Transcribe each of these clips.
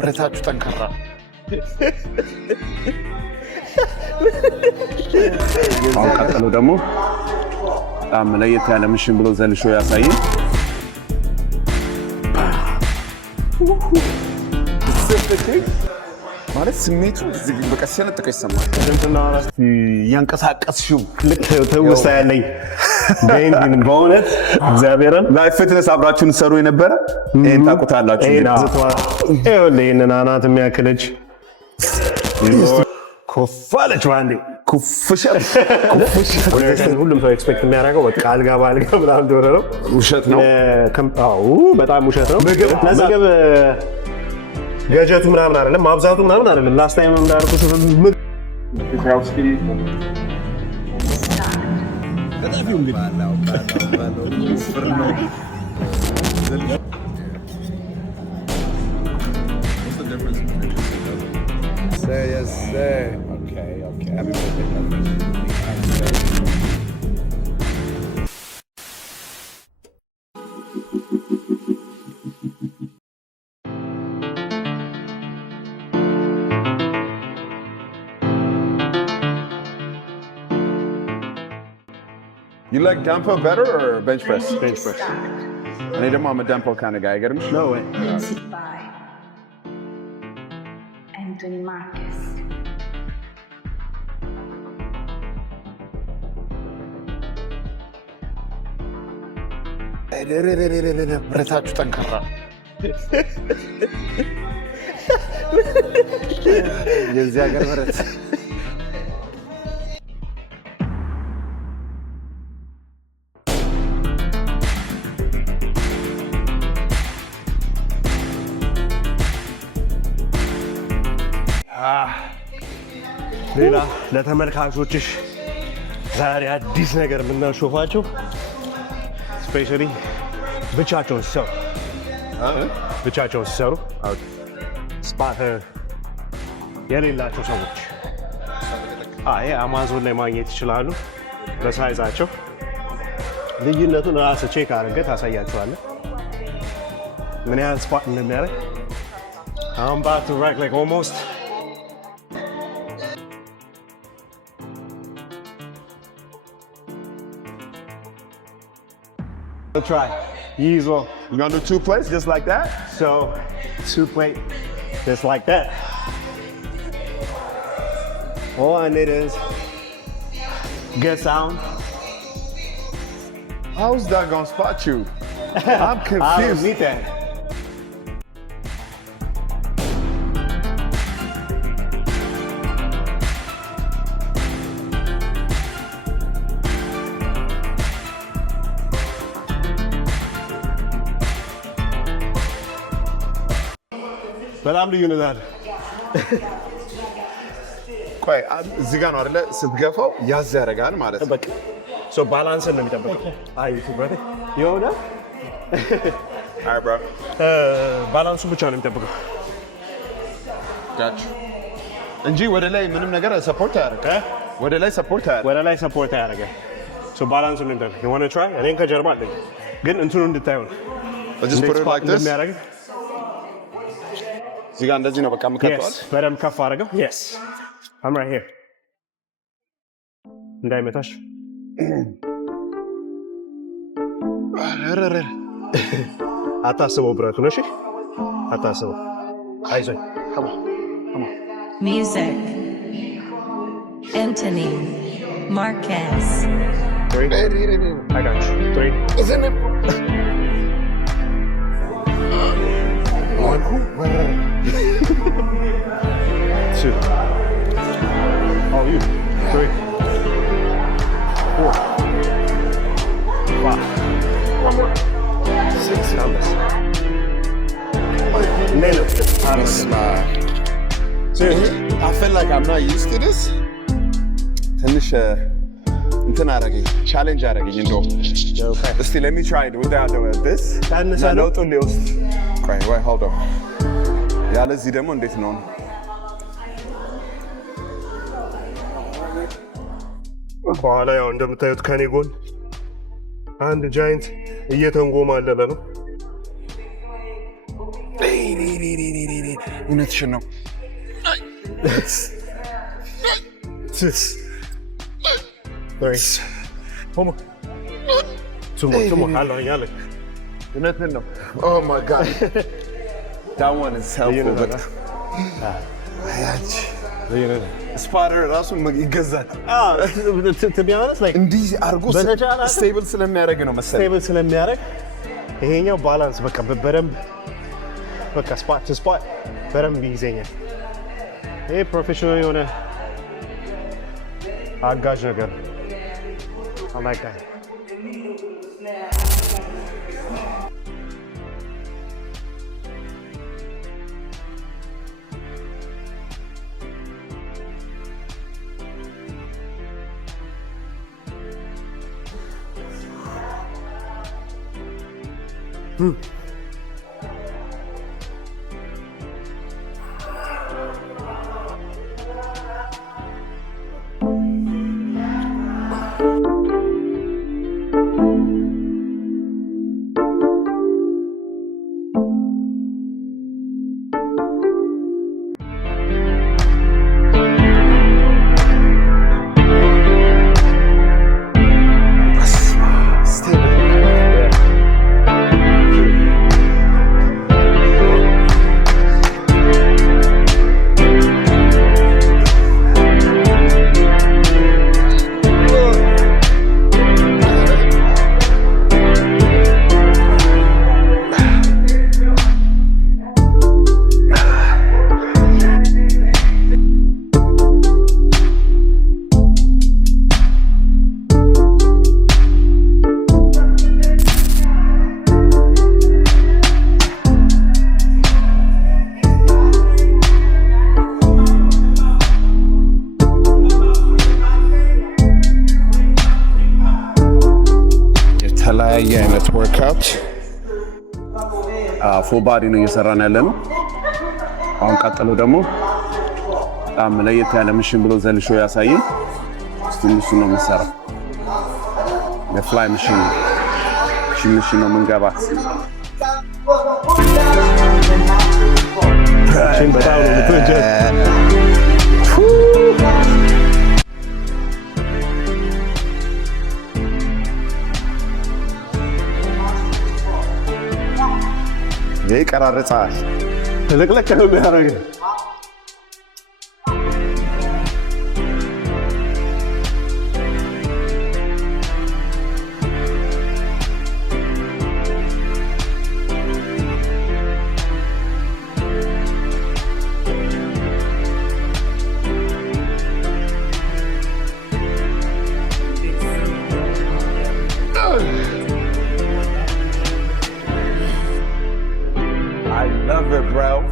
ብረታችሁ ጠንካራ አሁን ቀጥሎ ደግሞ በጣም ለየት ያለ ምሽን ብሎ ዘልሾ ያሳየን ማለት ስሜቱ እዚህ በቃ ሲያነጥቀ ይሰማል። እንደምትና ራስ ያንቀሳቀስሽው ልክ ተውሳ ያለኝ በእንዲን በእውነት እግዚአብሔርን ላይፍ ፊትነስ አብራችሁን ሰሩ የነበረ ይሄን ታውቁታላችሁ። ይሄንን አናት የሚያክለች ኮፋለች ዋንዴ ሁሉም ሰው ኤክስፔክት የሚያደርገው በቃ አልጋ በአልጋ ምናምን እንደሆነ ነው። ውሸት ነው። አዎ በጣም ውሸት ነው። ምግብ ገጀቱ ምናምን አይደለም፣ ማብዛቱ ምናምን አይደለም። ላስት ታይም እንዳልኩት You like dumbbell better or bench press? bench press. እኔ ደግሞ I'm a dumbbell kind of guy. አይገርምሽ? No way. Music by Anthony Marquez. ብረታችሁ ጠንካራ የዚህ ሀገር ብረት ሌላ ለተመልካቾችሽ ዛሬ አዲስ ነገር የምናሾፋቸው ስፔሻሊ ብቻቸውን ሲሰሩ ስፓት የሌላቸው ሰዎች አማዞን ላይ ማግኘት ይችላሉ። በሳይዛቸው ልዩነቱን ራስህ ቼክ አድርገህ ታሳያቸዋለህ ምን ያህል ስፓት እንደሚያደርግ። I'm about to rack like almost try. Easy. You gonna do 2 plates just like that? So 2 plate, just like that. All I need is good sound. How's that gonna spot you? I'm confused. I don't need that. በጣም ልዩነት አለ። ቆይ እዚህ ጋር ነው አይደለ? ስትገፋው ያዝ ያደርጋል ማለት ነው። በቃ ሶ ባላንስን ነው የሚጠብቀው። አይ ትብረት ይሆነ አይ ብሮ ባላንሱ ብቻ ነው የሚጠብቀው ጋች እንጂ ወደ ላይ ምንም ነገር ሰፖርት አያደርግም። ወደ ላይ ሰፖርት አያደርግም። ሶ ባላንሱ ነው የሚጠብቀው። you want to try? እኔን ከጀርባ አለኝ ግን እንትኑ እንድታዩ ነው። just put it like this. እዚህ ጋር እንደዚህ ነው በቃ የምከተዋል። በደምብ ከፍ አድርገው። yes I'm right here እንዳይመታሽ። አታስበው ብረቱን። እሺ አታስበው። አይዞኝ። come on. Music Anthony Marquez. 3 I got you. 3 isn't it? Two. Oh, you. 3, 4, 5. 1 more. 6 numbers. Nail it. Seriously, I feel like I'm not used to this. ትንሽ እንትን አደረገኝ ቻሌንጅ አደረገኝ እንደው እስቲ let me try it without this ለውጡን ሊወስድ ቆይ ወይ hold on ያለዚህ ደግሞ እንዴት ነው በኋላ ያው እንደምታዩት ከኔ ጎን አንድ ጃይንት እየተንጎማለለ ነው። እውነትሽን ነው። እውነትህን ነው። Oh my God. That one is helpful. ስፓደር ራሱ ይገዛል። እንዲህ አድርጎ ስቴብል ስለሚያደርግ ነው መሰለኝ። ስቴብል ስለሚያደርግ ይሄኛው ባላንስ በቃ በደንብ በቃ ስፓት ቱ ስፓት በደንብ ይይዘኛል። ይሄ ፕሮፌሽናል የሆነ አጋዥ ነገር አማካ የተለያየ አይነት ወርክአውት ፉል ባዲ ነው እየሰራን ያለ ነው። አሁን ቀጥሎ ደግሞ በጣም ለየት ያለ ምሽን ብሎ ዘልሾ ያሳየን እሱ ነው የምንሰራው። የፍላይ ምሽን ነው የምንገባት። በጣም ነው የምትወጀው። ይሄ ቀራረጻል ትልቅልቅ ነው የሚያደርገው። I love it, bro.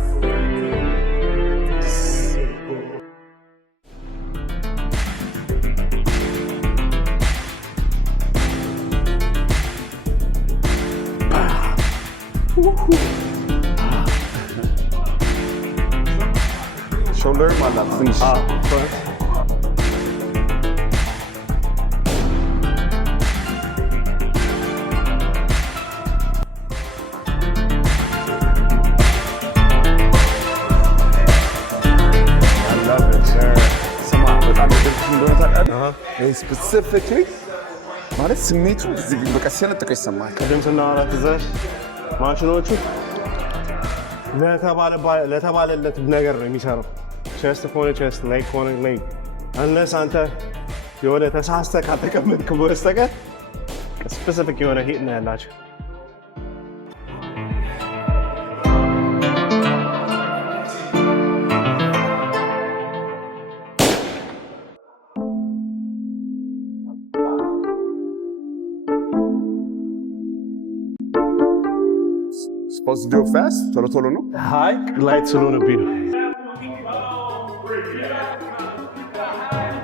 Shoulder, my love. Finish. ስፔሲፊክሊ ማለት ስሜቱ በቃ ሲያነጥቀ ይሰማል። ቅድም ስናወራ ትዘህ ማሽኖቹ ለተባለለት ነገር ነው የሚሰራው። ቼስት ከሆነ ቼስት፣ ሌግ ከሆነ ሌግ። አንለስ አንተ የሆነ ተሳስተህ ካልተቀመጥክ በስተቀር ስፔሲፊክ የሆነ ሂት ነው ያላቸው። supposed to do it fast? ቶሎ ነው? ሃይ ላይት ስለሆነብኝ ነው።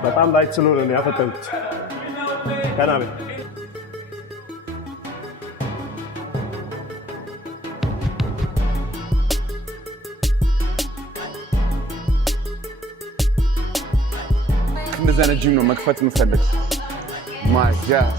በጣም ላይት ስለሆነ ነው ያፈጠንኩት። ቀና በይ። እንደዛ አይነት ጂም ነው መክፈት የምፈልግ። ማይ ጋድ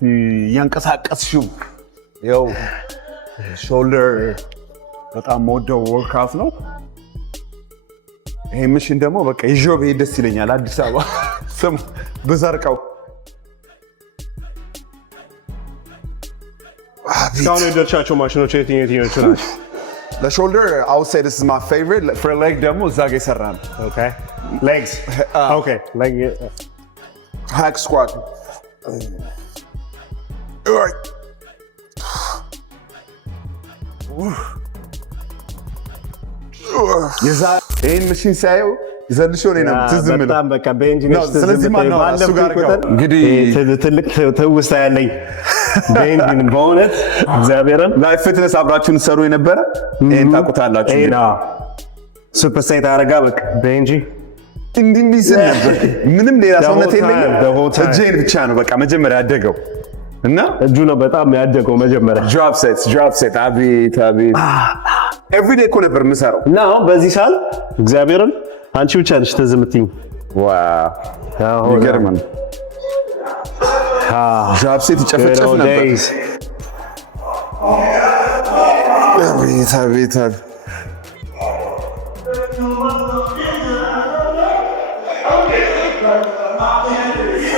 እያንቀሳቀስሽው ያው ሾልደር በጣም ወደው ወርክአውት ነው። ይሄ ምሽን ደግሞ በቃ ይዤው ብሄድ ደስ ይለኛል። አዲስ አበባ ስም ብዘርቀው እስካሁን የደረሻቸው ማሽኖች የትኞቹ ናቸው? ለሾልደር I would say this is my favorite. for leg ደግሞ እዛ ጋ የሰራ ነው። Okay. Legs. Okay. Leg. hack squat. ይህን ምሽን ሳየው ዘልሾ ነው ትዝ የምለው። በጣም በቃ ቤንች ነሽ። ስለዚህ ማነው እሱ ጋር እንግዲህ ትልቅ ትውስታ ያለኝ ቤንች በእውነት እግዚአብሔርን ላይፍ ፊትነስ አብራችሁን ሰሩ የነበረ ይሄን ታውቁታላችሁ። ሱፐር ሴት አረጋ በቃ ቤንች እንዲህ ስል ነበር። ምንም ሌላ ሰውነት የለኝም። እጄን ብቻ ነው በቃ መጀመሪያ ያደገው እና እጁ ነው በጣም ያደገው መጀመሪያ። ድሮፕ ሴት አቤት ኤቭሪዴ እኮ ነበር የምሰራው እና አሁን በዚህ ሰዓት እግዚአብሔርን አንቺ ብቻ ነሽ ትዝ የምትይኝ። ዋው ይገርማል። ድሮፕ ሴት ይጨፈጨፍ ነበር። አቤት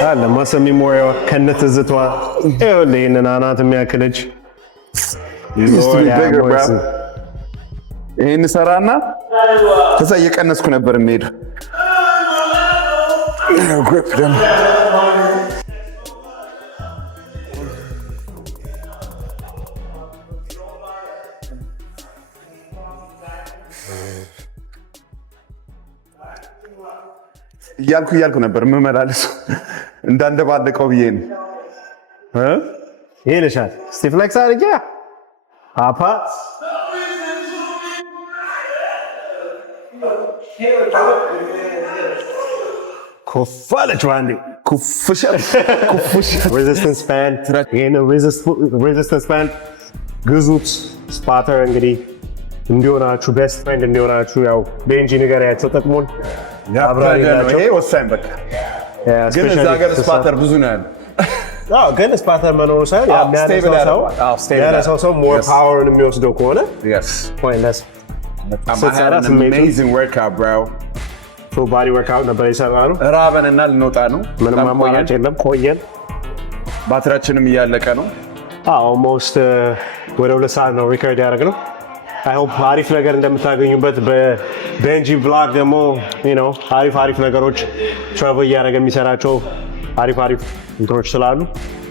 አለ ማሰሚ ሞሪያ ከነትዝቷ ይኸውልህ ይህንን አናት የሚያክልች ይህን ሰራና ከዛ እየቀነስኩ ነበር የምሄደው። ግሪፕ ደግሞ እያልኩ ነበር የምመላለሰው እንዳንደባለቀው ብዬ ነው። ይልሻል እስቲ ፍሌክስ አድርጌ አፓ ኮፋለች ባንዴ ኩፍሽ ሬዚስተንስ ባንድ ይሄንን ሬዚስተንስ ባንድ ግዙት። ስፓተር እንግዲህ እንዲሆናችሁ ቤስት ፍሬንድ እንዲሆናችሁ ያው ቤንጂ ንገሪያቸው ጥቅሙን ይሄ ወሳኝ በቃ ግን እዛ ሀገር ስፓተር ብዙ ነው ያለው። ግን ስፓተር መኖሩ ሳይሆን የሚያነሳው ሰው ሞር ፓወርን የሚወስደው ከሆነ ፖይንትለስ ባዲ ወርክአውት ነበር የሰራነው። ራበንና ልንወጣ ነው። ምንም አማራጭ የለም። ቆየን። ባትሪያችንም እያለቀ ነው። ኦልሞስት ወደ 2 ሰዓት ነው ሪከርድ ያደረግነው። አይ ሆፕ አሪፍ ነገር እንደምታገኙበት። በቤንጂ ብሎግ ደግሞ አሪፍ ነገሮች ትራቨል እያደረገ የሚሰራቸው አሪፍ እንትኖች ስላሉ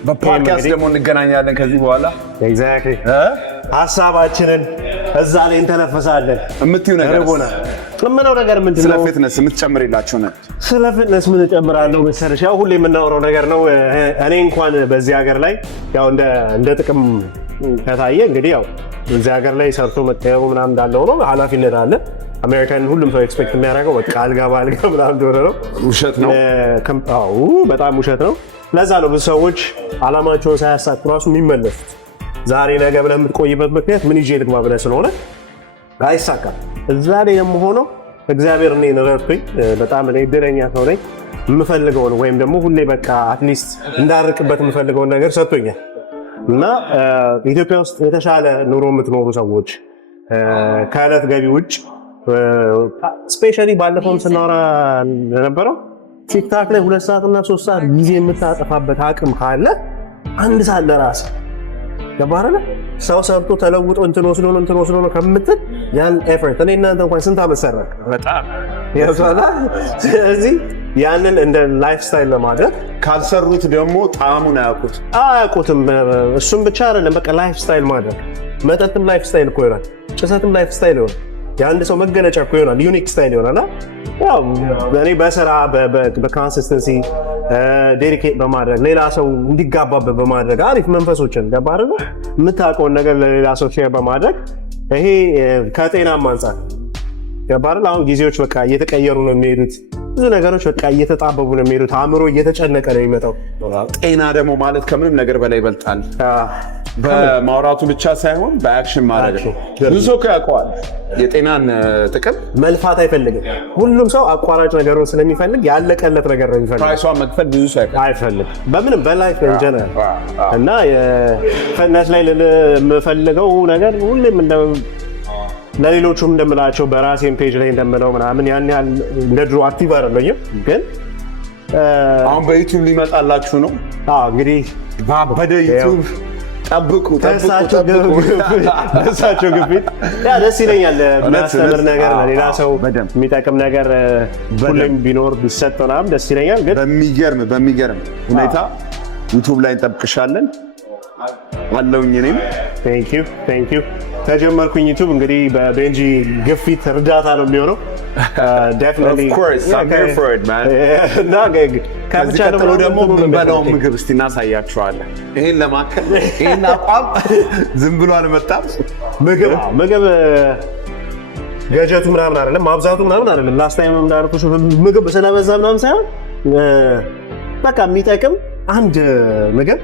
በፖድካስት ደግሞ እንገናኛለን ከዚህ በኋላ። ኤግዛክትሊ ሀሳባችንን እዛ ላይ እንተነፈሳለን። የምትዩ ነገር የምነው ነገር ምንድን ነው? ስለ ፊትነስ የምትጨምሪላቸው ነገር? ስለ ፊትነስ ምን እጨምራለሁ መሰለሽ? ያው ሁሌ የምናወራው ነገር ነው። እኔ እንኳን በዚህ ሀገር ላይ ያው እንደ ጥቅም ከታየ እንግዲህ ያው እዚህ ሀገር ላይ ሰርቶ መጠየቁ ምናምን እንዳለው ነው። ኃላፊነት አለ። አሜሪካን ሁሉም ሰው ኤክስፔክት የሚያደርገው በቃ አልጋ በአልጋ ምናምን እንደሆነ ነው። ውሸት ነው። አዎ በጣም ውሸት ነው። ለዛ ነው ብዙ ሰዎች አላማቸውን ሳያሳኩ ራሱ የሚመለሱት። ዛሬ ነገ ብለህ የምትቆይበት ምክንያት ምን ይዤ ልግባ ብለህ ስለሆነ አይሳካም። እዛ ላይ የምሆነው እግዚአብሔር እኔን ረድቶኝ በጣም እኔ እድለኛ ሰው ነኝ። የምፈልገውን ወይም ደግሞ ሁሌ በቃ አትሊስት እንዳርቅበት የምፈልገውን ነገር ሰጥቶኛል እና ኢትዮጵያ ውስጥ የተሻለ ኑሮ የምትኖሩ ሰዎች ከዕለት ገቢ ውጭ ስፔሻሊ ባለፈውም ስናወራ እንደነበረው ቲክታክ ላይ 2 ሰዓት እና 3 ሰዓት ጊዜ የምታጠፋበት አቅም ካለ 1 ሰዓት ለራስህ ገባረለ ሰው ሰርቶ ተለውጦ እንትን ወስዶ ነው ከምትል ያን ኤፈርት እኔ እናንተ እንኳን ስንት ዓመት ሰራክ በጣም ያውቃላ። ስለዚህ ያንን እንደ ላይፍ ስታይል ለማድረግ ካልሰሩት ደግሞ ጣዕሙን አያውቁትም። እሱም ብቻ አይደለም በቃ ላይፍ ስታይል ማድረግ መጠጥም ላይፍ ስታይል እኮ ይሆናል። ጭሰትም ላይፍ ስታይል ይሆናል። የአንድ ሰው መገለጫ እኮ ይሆናል። ዩኒክ ስታይል ይሆናል። ያው እኔ በስራ በኮንሲስተንሲ ዴዲኬት በማድረግ ሌላ ሰው እንዲጋባበት በማድረግ አሪፍ መንፈሶችን ገባህ የምታውቀውን ነገር ለሌላ ሰው ሼር በማድረግ ይሄ ከጤናም አንፃር ገባህ። አሁን ጊዜዎች በቃ እየተቀየሩ ነው የሚሄዱት። ብዙ ነገሮች በቃ እየተጣበቡ ነው የሚሄዱት። አእምሮ እየተጨነቀ ነው የሚመጣው። ጤና ደግሞ ማለት ከምንም ነገር በላይ ይበልጣል። በማውራቱ ብቻ ሳይሆን በአክሽን ማድረግ ነው። ብዙ ሰው ያውቀዋል የጤናን ጥቅም። መልፋት አይፈልግም። ሁሉም ሰው አቋራጭ ነገሩን ስለሚፈልግ ያለቀለት ነገር ነው የሚፈልግ። ፕራይሷን መክፈል ብዙ ሰው አይፈልግ በምንም በላይፍ ኢንጀነራል እና የፈነስ ላይ የምፈልገው ነገር ሁሌም ለሌሎቹም እንደምላቸው በራሴን ፔጅ ላይ እንደምለው ምናምን ያን ያህል እንደ ድሮ አክቲቭ አይደለኝም። ግን አሁን በዩቲዩብ ሊመጣላችሁ ነው እንግዲህ ባበደ ዩቲዩብ ጠብቁ። እሳቸው ግፊት ደስ ይለኛል። የሚያስተምር ነገር ለሌላ ሰው የሚጠቅም ነገር ሁሌም ቢኖር ቢሰጥ ምናምን ደስ ይለኛል። ግን በሚገርም ሁኔታ ዩቲዩብ ላይ እንጠብቅሻለን አለውኝ። እኔም ቴንክ ዩ ተጀመርኩኝ ዩቲዩብ እንግዲህ በቤንጂ ግፊት እርዳታ ነው የሚሆነው። ቀጥሎ ደግሞ የምንበላው ምግብ እስቲ እናሳያችኋለን። ይሄን ለማከል ይሄን አቋም ዝም ብሎ አልመጣም። ምግብ ገጀቱ ምናምን አይደለም፣ ማብዛቱ ምናምን አይደለም። ላስት ታይም እንዳልኩሽ ምግብ ስለበዛ ምናምን ሳይሆን በቃ የሚጠቅም አንድ ምግብ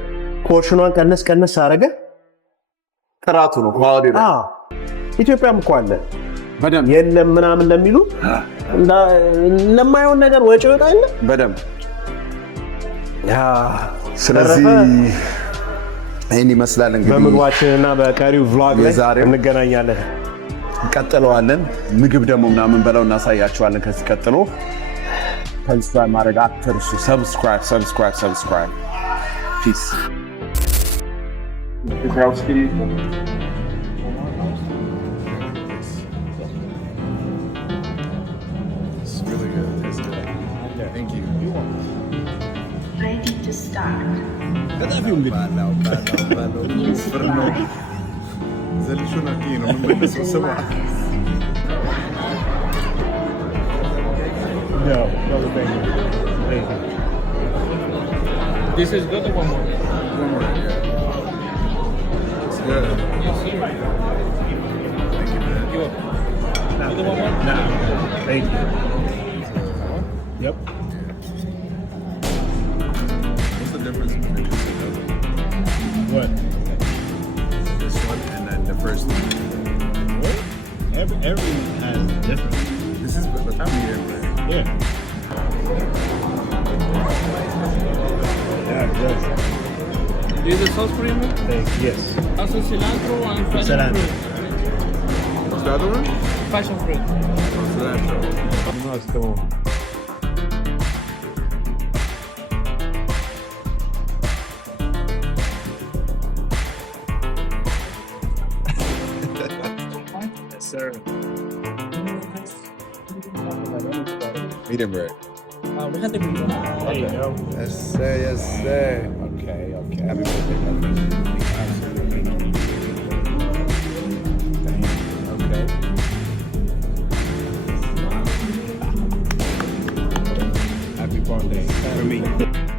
ፖርሽኗን ቀነስ አደረገ ጥራቱ ነው ኳሊቲ ነው። ኢትዮጵያም እኮ አለ በደም የለም ምናምን ለሚሉ ለማይሆን ነገር ወጪ ይወጣል በደም። ስለዚህ ይሄን ይመስላል እንግዲህ በምግባችንና በቀሪው ቭሎግ ላይ እንገናኛለን፣ እንቀጥለዋለን። ምግብ ደግሞ ምናምን በለው እናሳያችኋለን። ከዚህ ቀጥሎ ሰብስክራይብ ማድረግ አትርሱ። ሰብስክራይብ ፒስ Ready to start. This is good or one more? One more, yeah. It's good. Thank you, man. You the one more? No. Thank you. Yep. What's the difference between this and the other one? What? This one and then the first one? What? Every has different. This is the family here, right? Yeah. Yeah, it does. This is sauce for you, man? Yes. Also cilantro and passion Cilantro. fruit. What's the other one? Passion fruit. Cilantro. No, it's the one. Yes, sir. Medium rare. We had the medium. There you go. Yes, sir. Yes, sir. Okay. Happy birthday, brother. Okay. Happy birthday for me.